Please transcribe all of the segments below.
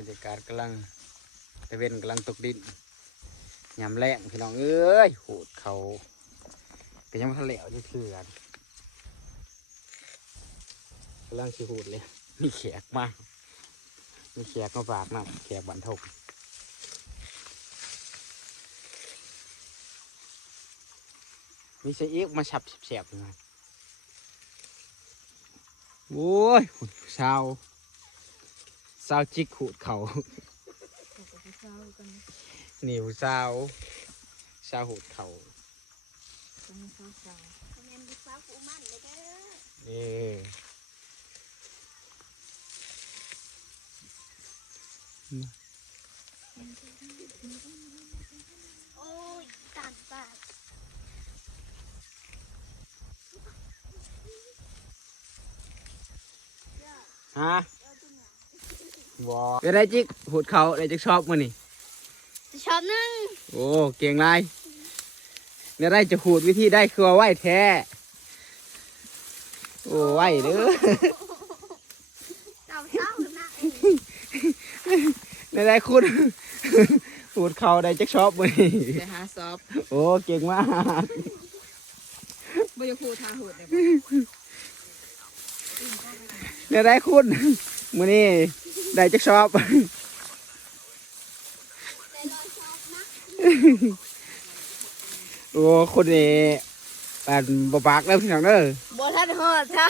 บรรยากาศกำลังตะเวนกำลังตกดินยามแรงพี่น้องเอ้ยโหดเขาเป็นยังทะเลวจะเถื่อนกำลังสิโหดเลยมีแขกมากมีแขกมาฝากนะแขกบันทกมีเสียอีกมาฉับแสบๆหน่อยโอ้ยสาวจิกขูดเขานี่ผู้สาวหูดเขาโอ้ยตัดปากฮะบอเป็นไรจิกหูดเขาได้จิกชอบมั้นี่ ชอบนึ่ง โอ้เก่งไรเนี่ยได้จะหูดวิธีได้คือว่าไหวแท้โอ้ไหวเด้อ เศร้านะ เนี่ยได้คุณ หูดเขาได้จิกชอบมั้นี่ ไปหาซอฟ โอ้เก่งมาก บอยพูทาหุดเลย เนี่ยได้คุณมื้อนี้ได้จิกชอบ ได้รอยชอบนะ โอ้คนนี้เป็นบปากแล้วพี่น้องเด้อ บ่ทันหอดจ้า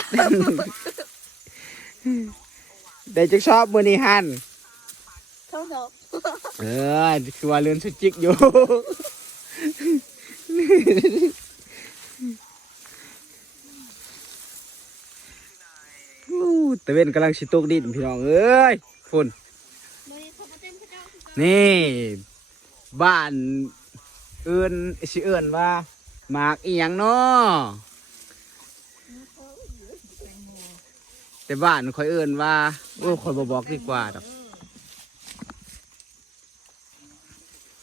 ได้จิกชอบมื้อนี้ฮัน เท่าดอก คือว่าเรือนสุดจิกอยู่ ตะเวนกำลังสิตกดินพี่น้องเอ้ยฝุ่น บ่ได้เขามาเต้นเขาเจ้า นี่บ้านเอิ้นสิเอิ้นว่าหมากอีหยังเนาะแต่บ้านคอยเอิ้นว่าโอ้คอยบ่บอกดีกว่าดอก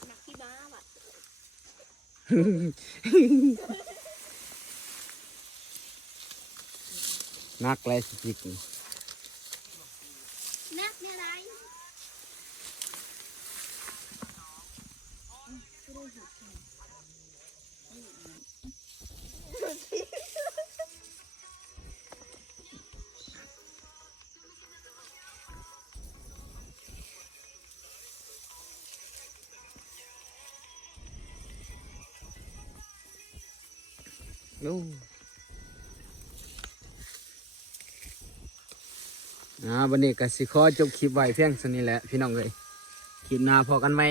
หนักที่บ้าว่ะ นักเลยสิจิก นักเนี่ยไร ดูวันนี้ก็สิขอจบคลิปไว้เพียงเท่านี้แหละพี่น้องเลยคลิปหน้าพอกันไหม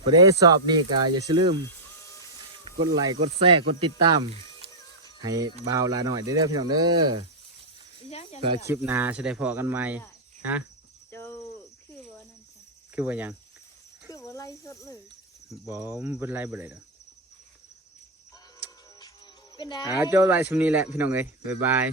พอได้สอบดีก็อย่าลืมกดไลค์กดแชร์กดติดตามให้บ่าวลาหน่อยเด้อพี่น้องเด้อเพื่อคลิปหน้าจะได้พอกันไหมฮะ เจ้าคือบ่นั่นจ้ะ คือว่าหยัง คือบ่ไล่สดเลย บ่เป็นไรบ่ได้ดอก เป็นไง จบไว้สำนี้แหละพี่น้องเลยบ๊ายบาย